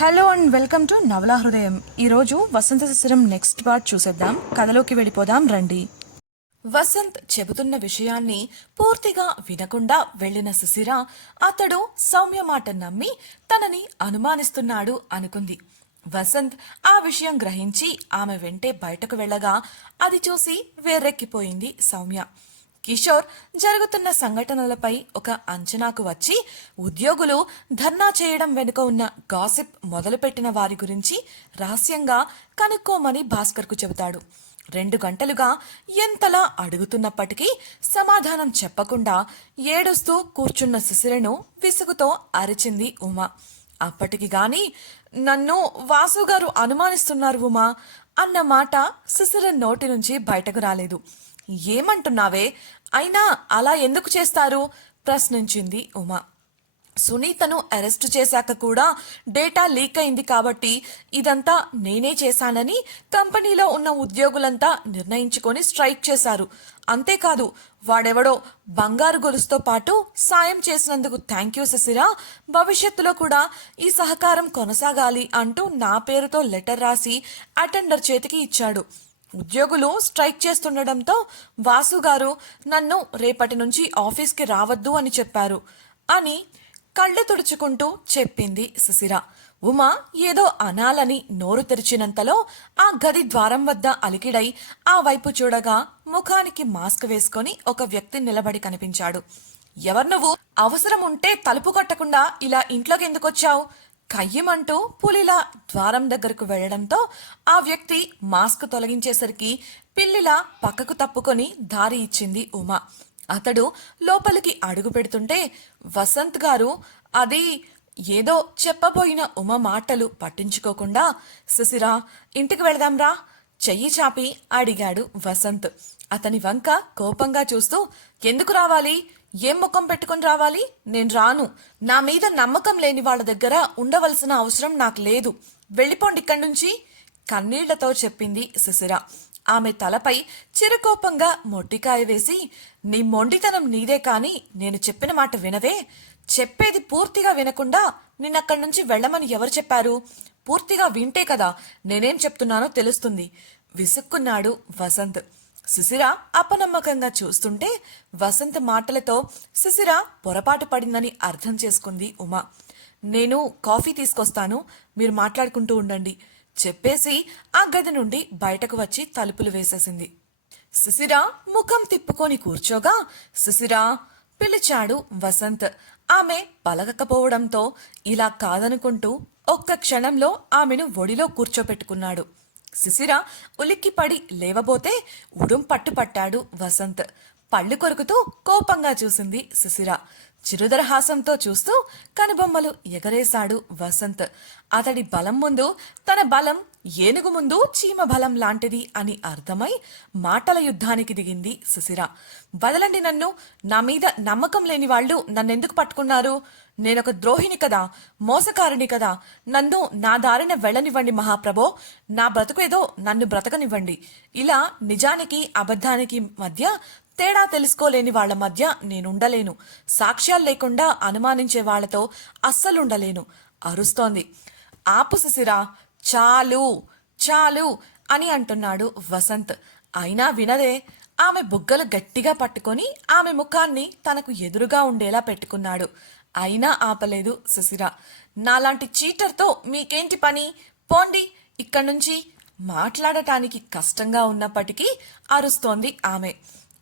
Hello and welcome to నవలా హృదయం ఈరోజు వసంత శిశిరం నెక్స్ట్ పార్ట్ చూసేద్దాం. కథలోకి వెళ్ళిపోదాం రండి. వసంత్ చెబుతున్న విషయాన్ని పూర్తిగా వినకుండా వెళ్ళిన శిశిర అతడు సౌమ్య మాట నమ్మి తనని అనుమానిస్తున్నాడు అనుకుంది. వసంత్ ఆ విషయం గ్రహించి ఆమె వెంటే బయటకు వెళ్ళగా అది చూసి వేర్రెక్కిపోయింది సౌమ్య. కిషోర్ జరుగుతున్న సంఘటనలపై ఒక అంచనాకు వచ్చి ఉద్యోగులు ధర్నా చేయడం వెనుక ఉన్న గాసిప్ మొదలుపెట్టిన వారి గురించి రహస్యంగా కనుక్కోమని భాస్కర్కు చెబుతాడు. రెండు గంటలుగా ఎంతలా అడుగుతున్నప్పటికీ సమాధానం చెప్పకుండా ఏడుస్తూ కూర్చున్న శిశిరను విసుగుతో అరిచింది ఉమా. అప్పటికి గాని నన్ను వాసుగారు అనుమానిస్తున్నారు ఉమా అన్న మాట శిశిర నోటి నుంచి బయటకు రాలేదు. ఏమంటున్నావే? అయినా అలా ఎందుకు చేస్తారు? ప్రశ్నించింది ఉమా. సునీతను అరెస్టు చేశాక కూడా డేటా లీక్ అయింది కాబట్టి ఇదంతా నేనే చేశానని కంపెనీలో ఉన్న ఉద్యోగులంతా నిర్ణయించుకొని స్ట్రైక్ చేశారు. అంతేకాదు వాడెవడో బంగారు గొలుసుతో పాటు సాయం చేసినందుకు థ్యాంక్ యూ శశిరా. భవిష్యత్తులో కూడా ఈ సహకారం కొనసాగాలి అంటూ నా పేరుతో లెటర్ రాసి అటెండర్ చేతికి ఇచ్చాడు. ఉద్యోగులు స్ట్రైక్ చేస్తుండటంతో వాసు గారు నన్ను రేపటి నుంచి ఆఫీస్కి రావద్దు అని చెప్పారు అని కళ్ళు తుడుచుకుంటూ చెప్పింది సుశిర ఉమా ఏదో అనాలని నోరు తెరిచినంతలో ఆ గది ద్వారం వద్ద అలికిడై ఆ వైపు చూడగా ముఖానికి మాస్క్ వేసుకొని ఒక వ్యక్తి నిలబడి కనిపించాడు. ఎవరు నువ్వు? అవసరం ఉంటే తలుపు కొట్టకుండా ఇలా ఇంట్లోకి ఎందుకొచ్చావు? కయ్యమంటూ పులిలా ద్వారం దగ్గరకు వెళ్ళడంతో ఆ వ్యక్తి మాస్క్ తొలగించేసరికి పిల్లిలా పక్కకు తప్పుకొని దారి ఇచ్చింది ఉమా. అతడు లోపలికి అడుగు పెడుతుంటే వసంత్ గారు అది ఏదో చెప్పబోయిన ఉమ మాటలు పట్టించుకోకుండా సుశిరా ఇంటికి వెళదాంరా చెయ్యి చాపి అడిగాడు వసంత్. అతని వంక కోపంగా చూస్తూ ఎందుకు రావాలి? ఏం ముఖం పెట్టుకుని రావాలి? నేను రాను. నా మీద నమ్మకం లేని వాళ్ళ దగ్గర ఉండవలసిన అవసరం నాకు లేదు. వెళ్ళిపోండి ఇక్కడి నుంచి కన్నీళ్ళతో చెప్పింది సుశిర. ఆమె తలపై చిరుకోపంగా మొట్టికాయ వేసి నీ మొండితనం నీదే కాని నేను చెప్పిన మాట వినవే. చెప్పేది పూర్తిగా వినకుండా నిన్నక్కడి నుంచి వెళ్ళమని ఎవరు చెప్పారు? పూర్తిగా వింటే కదా నేనేం చెప్తున్నానో తెలుస్తుంది. విసుక్కున్నాడు వసంత్. సుశిర అపనమ్మకంగా చూస్తుంటే వసంత్ మాటలతో సుశిర పొరపాటు పడిందని అర్థం చేసుకుంది ఉమా. నేను కాఫీ తీసుకొస్తాను మీరు మాట్లాడుకుంటూ ఉండండి చెప్పేసి ఆ గది నుండి బయటకు వచ్చి తలుపులు వేసేసింది. సుశిర ముఖం తిప్పుకొని కూర్చోగా సుశిర పిలిచాడు వసంత్. ఆమె పలకకపోవడంతో ఇలా కాదనుకుంటూ ఒక్క క్షణంలో ఆమెను ఒడిలో కూర్చోపెట్టుకున్నాడు. శిశిర ఉలిక్కిపడి లేవబోతే ఉడుం పట్టుపట్టాడు వసంత్. పళ్ళు కొరుకుతూ కోపంగా చూసింది శిశిర చిరుదరహాసంతో చూస్తూ కనుబొమ్మలు ఎగరేశాడు వసంత్. అతడి బలం ముందు తన బలం ఏనుగు ముందు చీమ బలం లాంటిది అని అర్థమై మాటల యుద్ధానికి దిగింది సుశిర. వదలండి నన్ను నా మీద నమ్మకం లేని వాళ్ళు నన్నెందుకు పట్టుకున్నారు? నేనొక ద్రోహిని కదా మోసకారుని కదా. నన్ను నా దారిన వెళ్ళనివ్వండి మహాప్రభో. నా బ్రతుకు ఏదో నన్ను బ్రతకనివ్వండి. ఇలా నిజానికి అబద్ధానికి మధ్య తేడా తెలుసుకోలేని వాళ్ళ మధ్య నేనుండలేను. సాక్ష్యాలు లేకుండా అనుమానించే వాళ్ళతో అస్సలుండలేను. అరుస్తోంది. ఆపు శిశిరా చాలు చాలు అని అంటున్నాడు వసంత్. అయినా వినదే ఆమె బుగ్గలు గట్టిగా పట్టుకొని ఆమె ముఖాన్ని తనకు ఎదురుగా ఉండేలా పెట్టుకున్నాడు. అయినా ఆపలేదు శిశిర నాలాంటి చీటర్తో మీకేంటి పని? పోండి ఇక్కడి నుంచి మాట్లాడటానికి కష్టంగా ఉన్నప్పటికీ అరుస్తోంది ఆమె.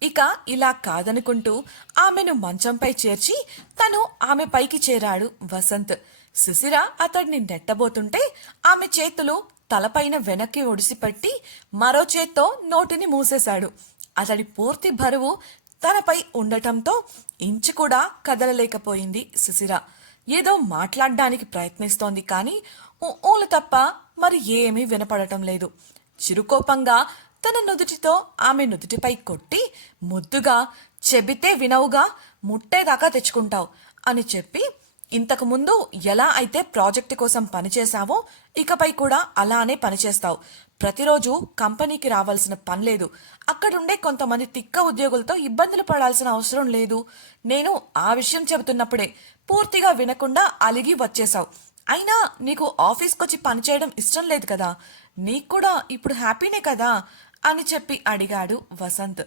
ఇక ఇలా కాదనుకుంటూ ఆమెను మంచంపై చేర్చి తను ఆమె పైకి చేరాడు వసంత్. సుశిర అతడిని నెట్టబోతుంటే ఆమె చేతులు తలపైన వెనక్కి ఒడిసిపెట్టి మరో చేత్తో నోటిని మూసేశాడు. అతడి పూర్తి బరువు తనపై ఉండటంతో ఇంచు కూడా కదలలేకపోయింది సుశిర. ఏదో మాట్లాడడానికి ప్రయత్నిస్తోంది కానీ ఊలు తప్ప మరి ఏమీ వినపడటం లేదు. చిరుకోపంగా తన నుదుటితో ఆమె నుదుటిపై కొట్టి ముద్దుగా చెబితే వినవుగా ముట్టేదాకా తెచ్చుకుంటావు అని చెప్పి ఇంతకుముందు ఎలా అయితే ప్రాజెక్టు కోసం పనిచేశావో ఇకపై కూడా అలానే పనిచేస్తావు ప్రతిరోజు కంపెనీకి రావాల్సిన పని లేదు. అక్కడుండే కొంతమంది తిక్క ఉద్యోగులతో ఇబ్బందులు పడాల్సిన అవసరం లేదు. నేను ఆ విషయం చెబుతున్నప్పుడే పూర్తిగా వినకుండా అలిగి వచ్చేశావు. అయినా నీకు ఆఫీస్కి వచ్చి పనిచేయడం ఇష్టం లేదు కదా. నీకు కూడా ఇప్పుడు హ్యాపీనే కదా. అని చెప్పి అడిగాడు వసంత్.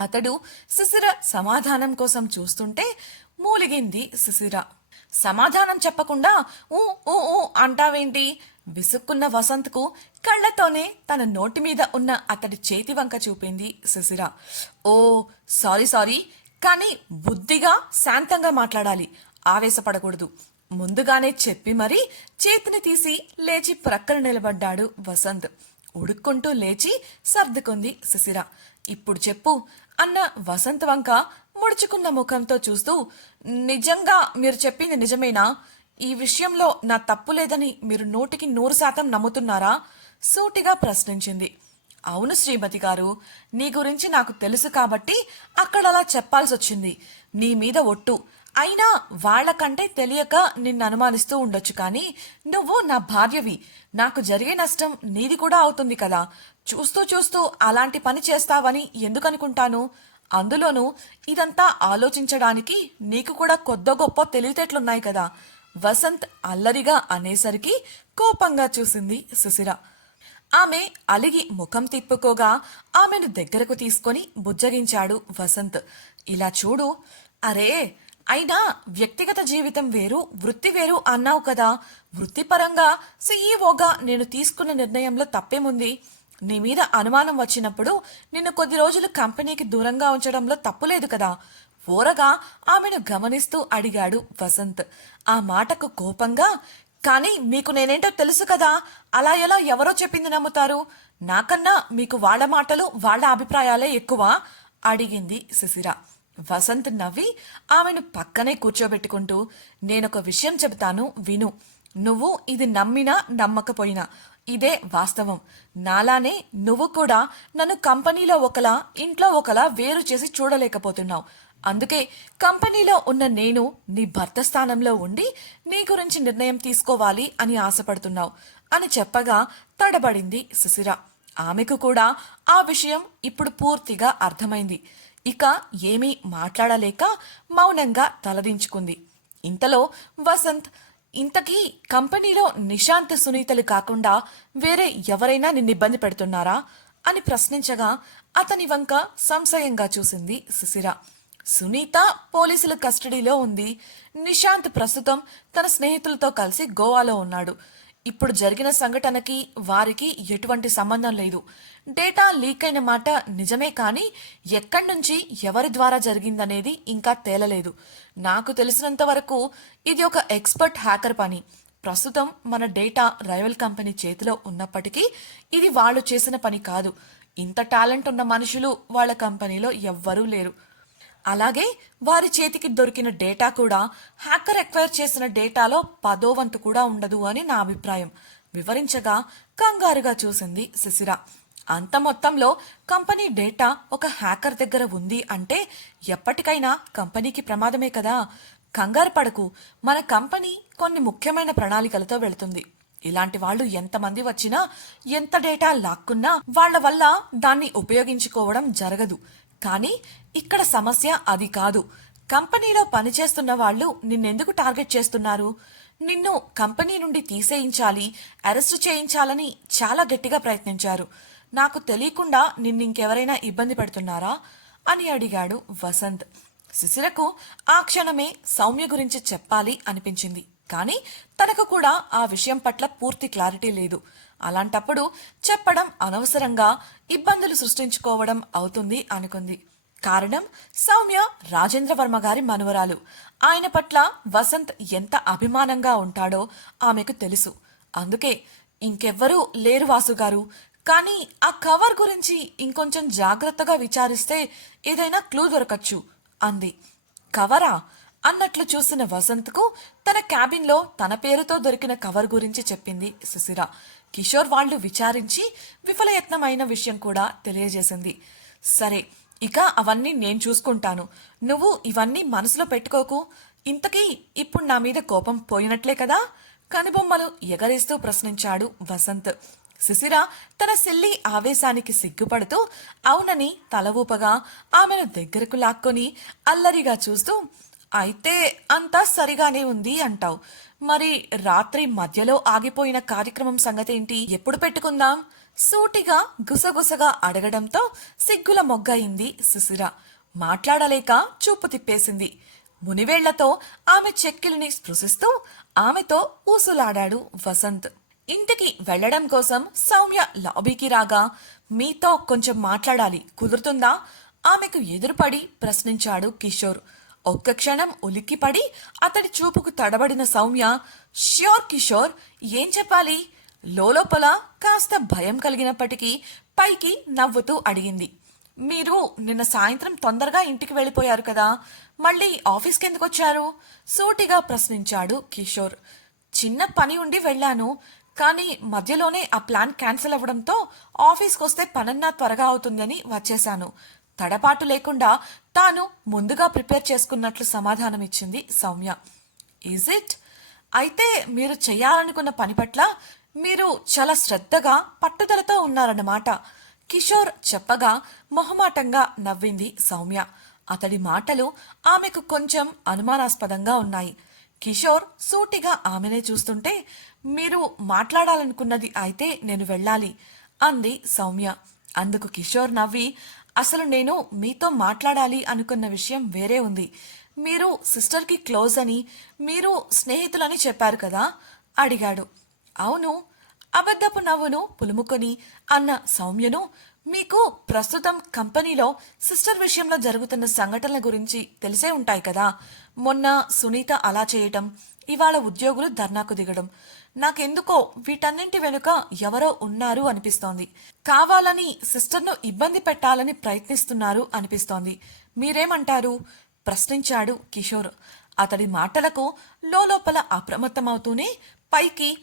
అతడు శిశిర సమాధానం కోసం చూస్తుంటే మూలిగింది శిశిర సమాధానం చెప్పకుండా ఊ ఊ ఊ అంటావేంటి? విసుక్కున్న వసంత్కు కళ్ళతోనే తన నోటి మీద ఉన్న అతడి చేతి వంక చూపింది శిశిర ఓ సారీ సారీ. కానీ బుద్ధిగా శాంతంగా మాట్లాడాలి. ఆవేశపడకూడదు. ముందుగానే చెప్పి మరీ చేతిని తీసి లేచి ప్రక్కన నిలబడ్డాడు వసంత్. ఉడుక్కుంటూ లేచి సర్దుకుంది శిశిర ఇప్పుడు చెప్పు అన్న వసంత్ వంక ముడుచుకున్న ముఖంతో చూస్తూ నిజంగా మీరు చెప్పింది నిజమేనా? ఈ విషయంలో నా తప్పు లేదని మీరు నూటికి నూరు శాతం నమ్ముతున్నారా? సూటిగా ప్రశ్నించింది. అవును శ్రీమతి గారు నీ గురించి నాకు తెలుసు కాబట్టి అక్కడ అలా చెప్పాల్సి వచ్చింది నీ మీద ఒట్టు. అయినా వాళ్ళకంటే తెలియక నిన్ను అనుమానిస్తూ ఉండొచ్చు కానీ నువ్వు నా భార్యవి. నాకు జరిగే నష్టం నీది కూడా అవుతుంది కదా. చూస్తూ చూస్తూ అలాంటి పని చేస్తావని ఎందుకనుకుంటాను? అందులోనూ ఇదంతా ఆలోచించడానికి నీకు కూడా కొద్ద గొప్ప తెలివితేటలున్నాయి కదా. వసంత్ అల్లరిగా అనేసరికి కోపంగా చూసింది సుశిర ఆమె అలిగి ముఖం తిప్పుకోగా ఆమెను దగ్గరకు తీసుకొని బుజ్జగించాడు వసంత్. ఇలా చూడు అరే అయినా వ్యక్తిగత జీవితం వేరు వృత్తి వేరు అన్నావు కదా. వృత్తిపరంగా సీఈఓగా నేను తీసుకున్న నిర్ణయంలో తప్పేముంది? నీ మీద అనుమానం వచ్చినప్పుడు నిన్ను కొద్ది రోజులు కంపెనీకి దూరంగా ఉంచడంలో తప్పులేదు కదా. ఓరగా ఆమెను గమనిస్తూ అడిగాడు వసంత్. ఆ మాటకు కోపంగా కానీ మీకు నేనేంటో తెలుసు కదా. అలా ఎలా ఎవరో చెప్పింది నమ్ముతారు? నాకన్నా మీకు వాళ్ళ మాటలు వాళ్ళ అభిప్రాయాలే ఎక్కువ అడిగింది శిశిర వసంత్ నవ్వి ఆమెను పక్కనే కూర్చోబెట్టుకుంటూ నేనొక విషయం చెబుతాను విను. నువ్వు ఇది నమ్మినా నమ్మకపోయినా ఇదే వాస్తవం. నాలానే నువ్వు కూడా నన్ను కంపెనీలో ఒకలా ఇంట్లో ఒకలా వేరు చేసి చూడలేకపోతున్నావు. అందుకే కంపెనీలో ఉన్న నేను నీ భర్త స్థానంలో ఉండి నీ గురించి నిర్ణయం తీసుకోవాలి అని ఆశపడుతున్నావు అని చెప్పగా తడబడింది సుశిర. ఆమెకు కూడా ఆ విషయం ఇప్పుడు పూర్తిగా అర్థమైంది. ఇక ఏమీ మాట్లాడలేక మౌనంగా తలదించుకుంది. ఇంతలో వసంత్ ఇంతకీ కంపెనీలో నిశాంత్ సునీతలు కాకుండా వేరే ఎవరైనా నిన్ను ఇబ్బంది పెడుతున్నారా? అని ప్రశ్నించగా అతని వంక సంశయంగా చూసింది సుశిర సునీత పోలీసుల కస్టడీలో ఉంది. నిశాంత్ ప్రస్తుతం తన స్నేహితులతో కలిసి గోవాలో ఉన్నాడు. ఇప్పుడు జరిగిన సంఘటనకి వారికి ఎటువంటి సంబంధం లేదు. డేటా లీక్ అయిన మాట నిజమే కానీ ఎక్కడి నుంచి ఎవరి ద్వారా జరిగిందనేది ఇంకా తేలలేదు. నాకు తెలిసినంత వరకు ఇది ఒక ఎక్స్పర్ట్ హ్యాకర్ పని. ప్రస్తుతం మన డేటా రైవల్ కంపెనీ చేతిలో ఉన్నప్పటికీ ఇది వాళ్ళు చేసిన పని కాదు. ఇంత టాలెంట్ ఉన్న మనుషులు వాళ్ళ కంపెనీలో ఎవ్వరూ లేరు. అలాగే వారి చేతికి దొరికిన డేటా కూడా హ్యాకర్ ఎక్వైర్ చేసిన డేటాలో పదో వంతు కూడా ఉండదు అని నా అభిప్రాయం. వివరించగా కంగారుగా చూసింది శిశిర. అంత మొత్తంలో కంపెనీ డేటా ఒక హ్యాకర్ దగ్గర ఉంది అంటే ఎప్పటికైనా కంపెనీకి ప్రమాదమే కదా. కంగారు పడకు. మన కంపెనీ కొన్ని ముఖ్యమైన ప్రణాళికలతో వెళుతుంది. ఇలాంటి వాళ్ళు ఎంతమంది వచ్చినా ఎంత డేటా లాక్కున్నా వాళ్ళ వల్ల దాన్ని ఉపయోగించుకోవడం జరగదు. కానీ ఇక్కడ సమస్య అది కాదు. కంపెనీలో పనిచేస్తున్న వాళ్ళు నిన్నెందుకు టార్గెట్ చేస్తున్నారు? నిన్ను కంపెనీ నుండి తీసేయించాలి అరెస్టు చేయించాలని చాలా గట్టిగా ప్రయత్నించారు. నాకు తెలియకుండా నిన్నింకెవరైనా ఇబ్బంది పెడుతున్నారా? అని అడిగాడు వసంత్. శిశిరకు ఆ క్షణమే సౌమ్య గురించి చెప్పాలి అనిపించింది. కానీ తనకు కూడా ఆ విషయం పట్ల పూర్తి క్లారిటీ లేదు. అలాంటప్పుడు చెప్పడం అనవసరంగా ఇబ్బందులు సృష్టించుకోవడం అవుతుంది అనుకుంది. కారణం సౌమ్య రాజేంద్ర వర్మ గారి మనువరాలు. ఆయన పట్ల వసంత్ ఎంత అభిమానంగా ఉంటాడో ఆమెకు తెలుసు. అందుకే ఇంకెవ్వరూ లేరు వాసు గారు కానీ ఆ కవర్ గురించి ఇంకొంచెం జాగ్రత్తగా విచారిస్తే ఏదైనా క్లూ దొరకచ్చు అంది. కవరా? అన్నట్లు చూసిన వసంత్కు తన క్యాబిన్లో తన పేరుతో దొరికిన కవర్ గురించి చెప్పింది సుశిర కిషోర్ వాళ్ళు విచారించి విఫలయత్నమైన విషయం కూడా తెలియజేసింది. సరే ఇక అవన్నీ నేను చూసుకుంటాను. నువ్వు ఇవన్నీ మనసులో పెట్టుకోకు. ఇంతకీ ఇప్పుడు నా మీద కోపం పోయినట్లే కదా? కనుబొమ్మలు ఎగరేస్తూ ప్రశ్నించాడు వసంత్. శిశిర తన సిల్లి ఆవేశానికి సిగ్గుపడుతూ అవునని తల ఊపగా ఆమెను దగ్గరకు లాక్కొని అల్లరిగా చూస్తూ అయితే అంతా సరిగానే ఉంది అంటావు. మరి రాత్రి మధ్యలో ఆగిపోయిన కార్యక్రమం సంగతేంటి ఎప్పుడు పెట్టుకుందాం? సూటిగా గుసగుసగా అడగడంతో సిగ్గుల మొగ్గయింది సుశిర మాట్లాడలేక చూపు తిప్పేసింది. మునివేళ్ళతో ఆమె చెక్కిలిని స్పృశిస్తూ ఆమెతో ఊసులాడాడు వసంత్. ఇంటికి వెళ్ళడం కోసం సౌమ్య లాబీకి రాగా మీతో కొంచెం మాట్లాడాలి. కుదురుతుందా? ఆమెకు ఎదురుపడి ప్రశ్నించాడు కిషోర్. ఒక్క క్షణం ఉలిక్కిపడి అతడి చూపుకు తడబడిన సౌమ్య ష్యూర్ కిషోర్ ఏం చెప్పాలి? లోలోపల కాస్త భయం కలిగినప్పటికీ పైకి నవ్వుతూ అడిగింది. మీరు నిన్న సాయంత్రం తొందరగా ఇంటికి వెళ్ళిపోయారు కదా మళ్ళీ ఆఫీస్కి ఎందుకు వచ్చారు? సూటిగా ప్రశ్నించాడు కిషోర్. చిన్న పని ఉండి వెళ్ళాను కానీ మధ్యలోనే ఆ ప్లాన్ క్యాన్సిల్ అవ్వడంతో ఆఫీస్కి వస్తే పనన్నా త్వరగా అవుతుందని వచ్చేశాను. తడపాటు లేకుండా తాను ముందుగా ప్రిపేర్ చేసుకున్నట్లు సమాధానం ఇచ్చింది సౌమ్య. ఈజ్ ఇట్ అయితే మీరు చేయాలనుకున్న పని పట్ల మీరు చాలా శ్రద్ధగా పట్టుదలతో ఉన్నారన్నమాట. కిషోర్ చెప్పగా మొహమాటంగా నవ్వింది సౌమ్య. అతడి మాటలు ఆమెకు కొంచెం అనుమానాస్పదంగా ఉన్నాయి. కిషోర్ సూటిగా ఆమెనే చూస్తుంటే మీరు మాట్లాడాలనుకున్నది అయితే నేను వెళ్ళాలి అంది సౌమ్య. అందుకు కిషోర్ నవ్వి అసలు నేను మీతో మాట్లాడాలి అనుకున్న విషయం వేరే ఉంది. మీరు సిస్టర్కి క్లోజ్ అని మీరు స్నేహితులని చెప్పారు కదా? అడిగాడు. అవును. అబద్ధపు నవ్వును పులుముకొని అన్న సౌమ్యను మీకు ప్రస్తుతం కంపెనీలో సిస్టర్ విషయంలో జరుగుతున్న సంఘటనల గురించి తెలిసే ఉంటాయి కదా? మొన్న సునీత అలా చేయటం ఇవాళ ఉద్యోగులు ధర్నాకు దిగడం నాకెందుకో వీటన్నింటి వెనుక ఎవరో ఉన్నారు అనిపిస్తోంది. కావాలని సిస్టర్ను ఇబ్బంది పెట్టాలని ప్రయత్నిస్తున్నారు అనిపిస్తోంది. మీరేమంటారు? ప్రశ్నించాడు కిషోర్. అతడి మాటలకు లోపల అప్రమత్తమవుతూనే పైకి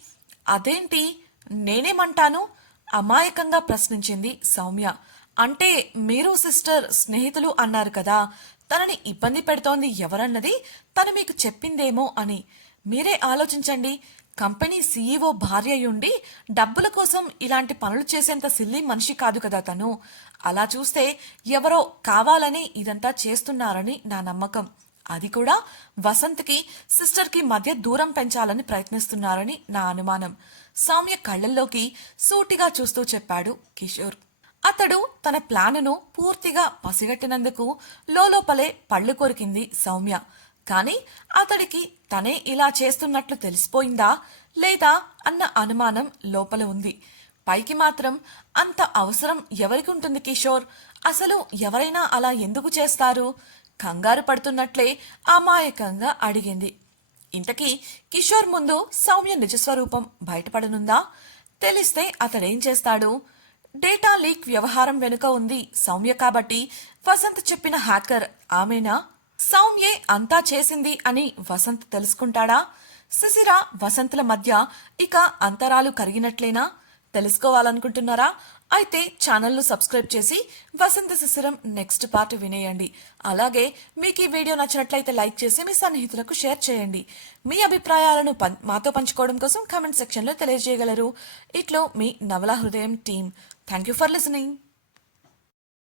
అదేంటి? నేనేమంటాను? అమాయకంగా ప్రశ్నించింది సౌమ్య. అంటే మీరు సిస్టర్ స్నేహితులు అన్నారు కదా తనని ఇబ్బంది పెడుతోంది ఎవరన్నది తను మీకు చెప్పిందేమో అని. మీరే ఆలోచించండి. కంపెనీ సీఈఓ భార్య ఉండి డబ్బుల కోసం ఇలాంటి పనులు చేసేంత సిల్లి మనిషి కాదు కదా తను. అలా చూస్తే ఎవరో కావాలని ఇదంతా చేస్తున్నారని నా నమ్మకం. అది కూడా వసంత్కి సిస్టర్కి మధ్య దూరం పెంచాలని ప్రయత్నిస్తున్నారని నా అనుమానం. సౌమ్య కళ్ళల్లోకి సూటిగా చూస్తూ చెప్పాడు కిషోర్. అతడు తన ప్లానును పూర్తిగా పసిగట్టినందుకు లోపలే పళ్ళు కొరికింది సౌమ్య. కానీ అతడికి తనే ఇలా చేస్తున్నట్లు తెలిసిపోయిందా లేదా అన్న అనుమానం లోపల ఉంది. పైకి మాత్రం అంత అవసరం ఎవరికి ఉంటుంది కిషోర్? అసలు ఎవరైనా అలా ఎందుకు చేస్తారు? కంగారు పడుతున్నట్లే అమాయకంగా అడిగింది. ఇంతకీ కిషోర్ ముందు సౌమ్య నిజస్వరూపం బయటపడనుందా? తెలిస్తే అతడేం చేస్తాడు? డేటా లీక్ వ్యవహారం వెనుక ఉంది సౌమ్య కాబట్టి వసంత్ చెప్పిన హ్యాకర్ ఆమెనా? సౌమ్యే అంతా చేసింది అని వసంత్ తెలుసుకుంటాడా? శిశిర వసంతుల మధ్య ఇక అంతరాలు కరిగినట్లేనా? తెలుసుకోవాలనుకుంటున్నారా? అయితే ఛానల్ను సబ్స్క్రైబ్ చేసి వసంత శిశిరం నెక్స్ట్ పార్ట్ వినేయండి. అలాగే మీకు ఈ వీడియో నచ్చినట్లయితే లైక్ చేసి మీ సన్నిహితులకు షేర్ చేయండి. మీ అభిప్రాయాలను పం- మాతో పంచుకోవడం కోసం కామెంట్ సెక్షన్లో తెలియజేయగలరు. ఇట్లో మీ నవల హృదయం team. Thank you for listening.